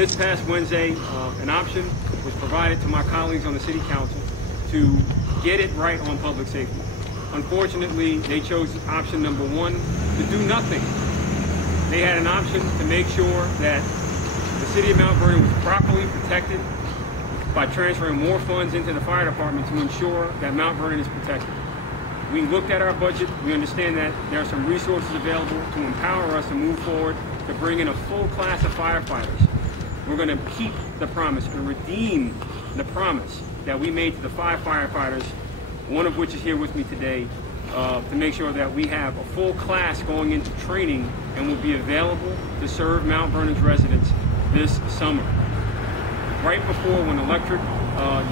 This past Wednesday, an option was provided to my colleagues on the City Council to get it right on public safety. Unfortunately, they chose option number one, to do nothing. They had an option to make sure that the City of Mount Vernon was properly protected by transferring more funds into the fire department to ensure that Mount Vernon is protected. We looked at our budget. We understand that there are some resources available to empower us to move forward, to bring in a full class of firefighters. We're going to keep the promise and redeem the promise that we made to the 5 firefighters, one of which is here with me today, to make sure that we have a full class going into training and will be available to serve Mount Vernon's residents this summer. Right before when electric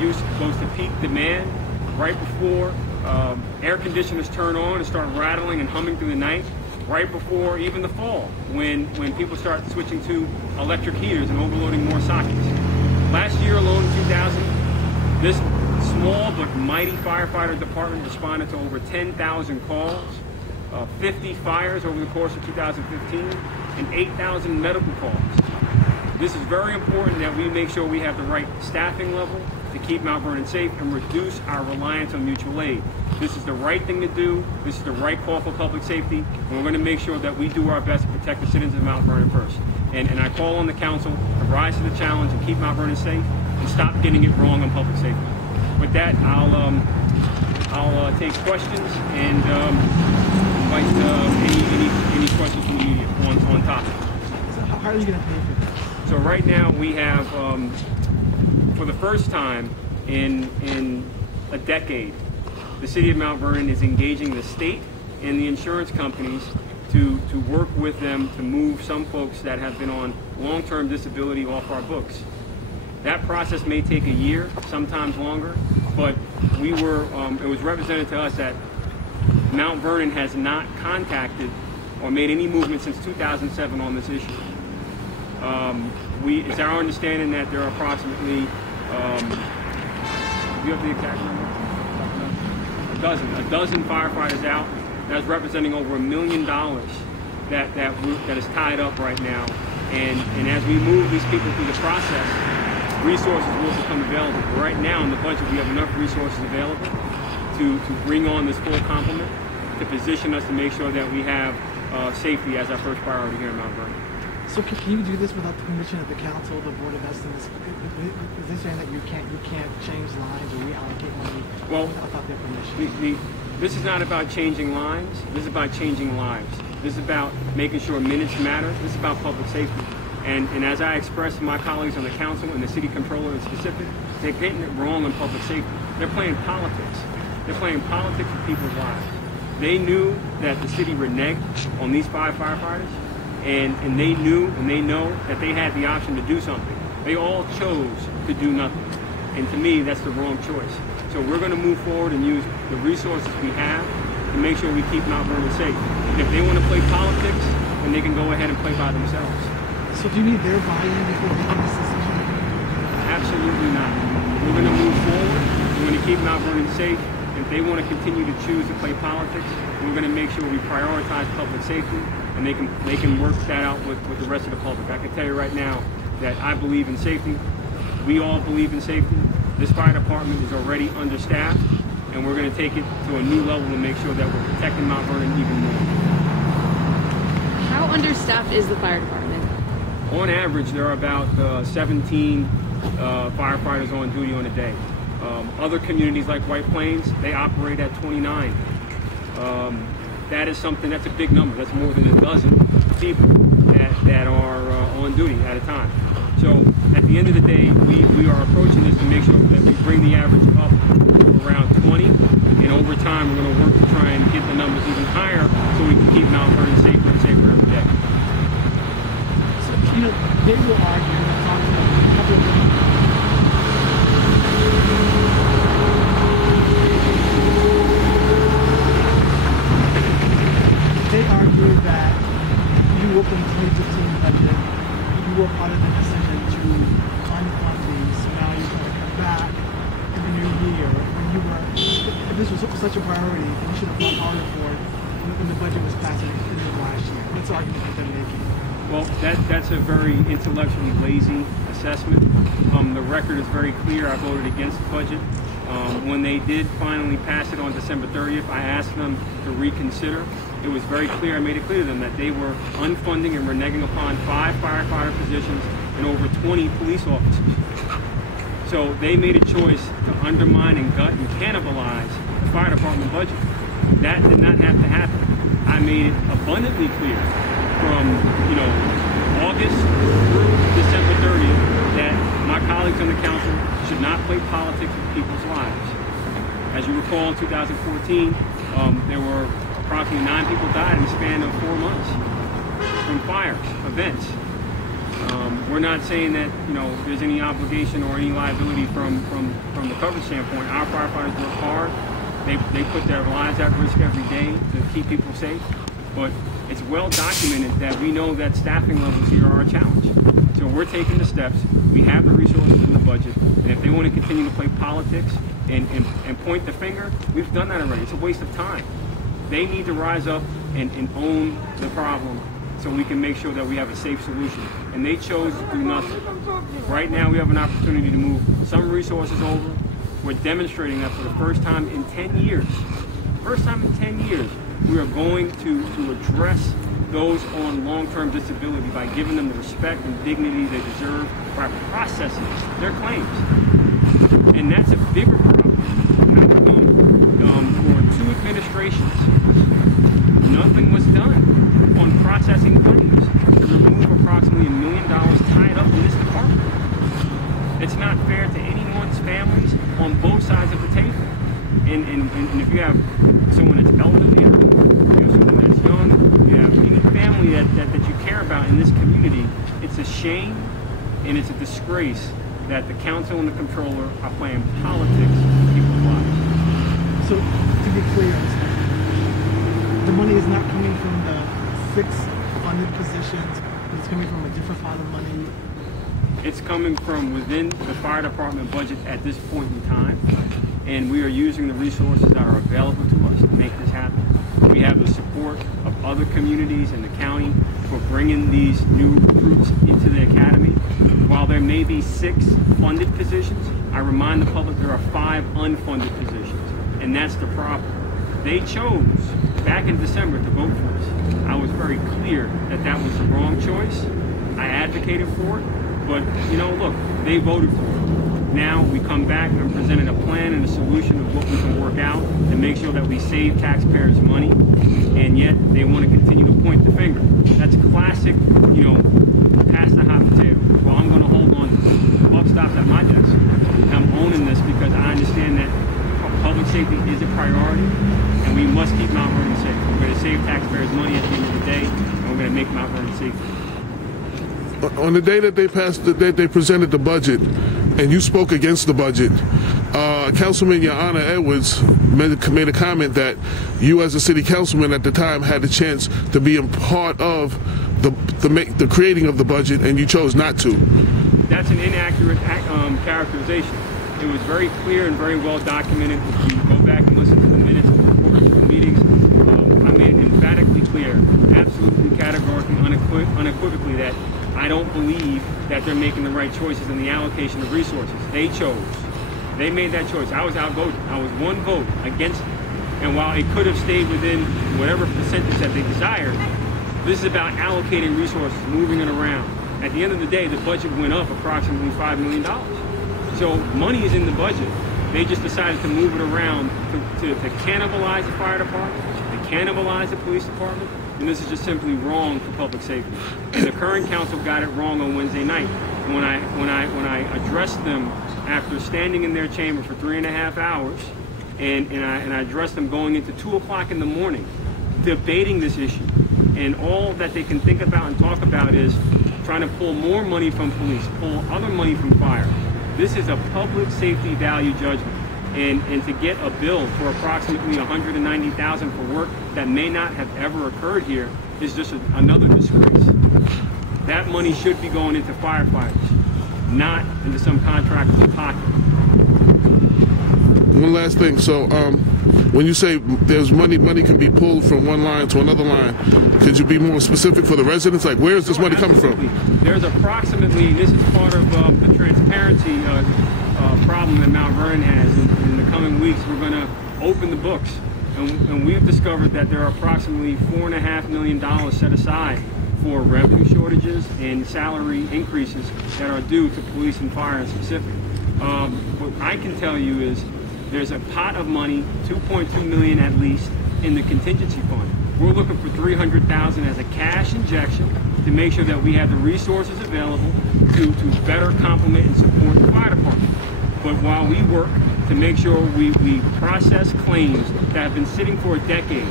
use goes to peak demand, right before air conditioners turn on and start rattling and humming through the night, right before even the fall, when people start switching to electric heaters and overloading more sockets. Last year alone, in 2000, this small but mighty firefighter department responded to over 10,000 calls, 50 fires over the course of 2015, and 8,000 medical calls. This is very important that we make sure we have the right staffing level to keep Mount Vernon safe and reduce our reliance on mutual aid. This is the right thing to do. This is the right call for public safety. And we're going to make sure that we do our best to protect the citizens of Mount Vernon first. And I call on the council to rise to the challenge and keep Mount Vernon safe and stop getting it wrong on public safety. With that, I'll take questions and invite any questions from you on topic. So how are you going to pay for this? So right now we have, for the first time in a decade, the City of Mount Vernon is engaging the state and the insurance companies to work with them to move some folks that have been on long-term disability off our books. That process may take a year, sometimes longer, but it was represented to us that Mount Vernon has not contacted or made any movement since 2007 on this issue. It's our understanding that there are approximately, do you have the exact number? A dozen firefighters out. That's representing over $1 million that is tied up right now. And as we move these people through the process, resources will become available. But right now in the budget, we have enough resources available to bring on this full complement, to position us to make sure that we have safety as our first priority here in Mount Vernon. So can you do this without the permission of the council, the board of estimates? Is this saying that you can't change lines or reallocate money without their permission? This is not about changing lines. This is about changing lives. This is about making sure minutes matter. This is about public safety. And as I expressed to my colleagues on the council and the city controller in specific, they're getting it wrong on public safety. They're playing politics. They're playing politics with people's lives. They knew that the city reneged on these 5 firefighters. And they knew and they know that they had the option to do something. They all chose to do nothing. And to me, that's the wrong choice. So we're going to move forward and use the resources we have to make sure we keep Mount Vernon safe. And if they want to play politics, then they can go ahead and play by themselves. So do you need their buy-in before making this decision? Absolutely not. We're going to move forward. We're going to keep Mount Vernon safe. If they want to continue to choose to play politics, we're going to make sure we prioritize public safety, and they can work that out with the rest of the public. I can tell you right now that I believe in safety. We all believe in safety. This fire department is already understaffed, and we're going to take it to a new level to make sure that we're protecting Mount Vernon even more. How understaffed is the fire department? On average, there are about 17 firefighters on duty on a day. Other communities like White Plains, they operate at 29. That is something, that's a big number. That's more than a dozen people that are on duty at a time. So at the end of the day, we are approaching this to make sure that we bring the average up to around 20. And over time, we're going to work to try and get the numbers even higher so we can keep Mount Vernon safer and safer every day. So, they will argue that talking about a couple of they argue that you opened the 2015 budget, you were part of the decision to unfund these, so now you're going to come back in the new year if this was such a priority, then you should have fought harder for it when the budget was passed in the last year. What's the argument that they're making? Well, that's a very intellectually lazy assessment. The record is very clear. I voted against the budget. When they did finally pass it on December 30th, I asked them to reconsider. It was very clear. I made it clear to them that they were unfunding and reneging upon 5 firefighter positions and over 20 police officers. So they made a choice to undermine and gut and cannibalize the fire department budget. That did not have to happen. I made it abundantly clear from August through December 30th that my colleagues on the council should not play politics with people's lives. As you recall, in 2014, there were approximately 9 people died in the span of 4 months from fires, events. We're not saying that there's any obligation or any liability from the coverage standpoint. Our firefighters work hard. They put their lives at risk every day to keep people safe. But it's well documented that we know that staffing levels here are a challenge. So we're taking the steps. We have the resources in the budget, and if they want to continue to play politics and point the finger, we've done that already. It's a waste of time. They need to rise up and own the problem so we can make sure that we have a safe solution. And they chose to do nothing. Right now we have an opportunity to move some resources over. We're demonstrating that for the first time in 10 years. First time in 10 years, we are going to address those on long-term disability by giving them the respect and dignity they deserve by processing their claims. And that's a bigger problem. How come for 2 administrations, nothing was done on processing claims to remove approximately $1 million tied up in this department? It's not fair to anyone's families on both sides of the table. And if you have someone that's elderly, you have someone that's young, you have any family that you care about in this community, it's a shame and it's a disgrace that the council and the comptroller are playing politics with people's lives. So, to be clear, the money is not coming from the 6 funded positions, but it's coming from a different pot of money. It's coming from within the fire department budget at this point in time, and we are using the resources that are available to us to make this happen. We have the support of other communities in the county for bringing these new recruits into the academy. While there may be 6 funded positions, I remind the public there are 5 unfunded positions, and that's the problem. They chose back in December to vote for us. I was very clear that that was the wrong choice. I advocated for it. But, look, they voted for it. Now we come back and presented a plan and a solution of what we can work out to make sure that we save taxpayers money, and yet they want to continue to point the finger. That's classic, pass the hot potato. Well, I'm going to hold on. The buck stops at my desk. And I'm owning this because I understand that public safety is a priority, and we must keep Mount Vernon safe. We're going to save taxpayers money at the end of the day, and we're going to make Mount Vernon safe. On the day that they presented the budget, and you spoke against the budget, Councilman Your Honor Edwards made a comment that you, as a city councilman at the time, had the chance to be a part of the creating of the budget, and you chose not to. That's an inaccurate characterization. It was very clear and very well documented. If you go back and listen to the minutes of the recordings of the meetings, I made it emphatically clear, absolutely categorically, unequivocally, that I don't believe that they're making the right choices in the allocation of resources. They chose. They made that choice. I was outvoted. I was 1 vote against it. And while it could have stayed within whatever percentage that they desired, this is about allocating resources, moving it around. At the end of the day, the budget went up approximately $5 million. So money is in the budget. They just decided to move it around to cannibalize the fire department, to cannibalize the police department. And this is just simply wrong for public safety. And the current council got it wrong on Wednesday night. And when I addressed them after standing in their chamber for 3.5 hours, and I addressed them going into 2 o'clock in the morning, debating this issue. And all that they can think about and talk about is trying to pull more money from police, pull other money from fire. This is a public safety value judgment. And to get a bill for approximately $190,000 for work that may not have ever occurred here is just another disgrace. That money should be going into firefighters, not into some contractor's pocket. One last thing. So when you say there's money can be pulled from one line to another line, could you be more specific for the residents? Like, where is this money coming from? There's approximately, this is part of the transparency problem that Mount Vernon has. In the coming weeks, we're going to open the books, and we've discovered that there are approximately $4.5 million set aside for revenue shortages and salary increases that are due to police and fire in specific. What I can tell you is there's a pot of money, $2.2 million at least, in the contingency fund. We're looking for $300,000 as a cash injection to make sure that we have the resources available to better complement and support the fire department. But while we work to make sure we process claims that have been sitting for a decade,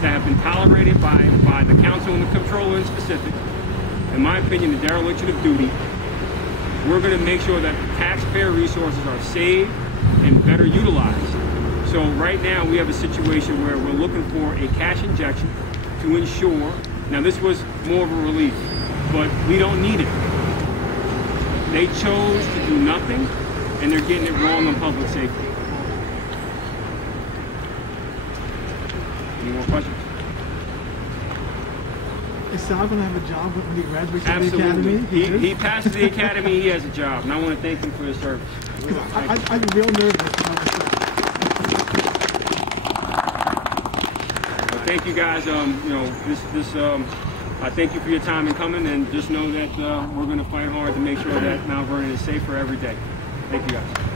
that have been tolerated by the council and the comptroller in specific, in my opinion, the dereliction of duty, we're going to make sure that taxpayer resources are saved and better utilized. So right now we have a situation where we're looking for a cash injection to ensure, now this was more of a relief, but we don't need it. They chose to do nothing, and they're getting it wrong on public safety. Any more questions? Is Sal going to have a job when he graduates from the Absolutely. academy? He passes the academy, he has a job, and I want to thank him for his service. I'm real nervous about this. Thank you guys. I thank you for your time in coming, and just know that we're going to fight hard to make sure that Mount Vernon is safer every day. Thank you guys.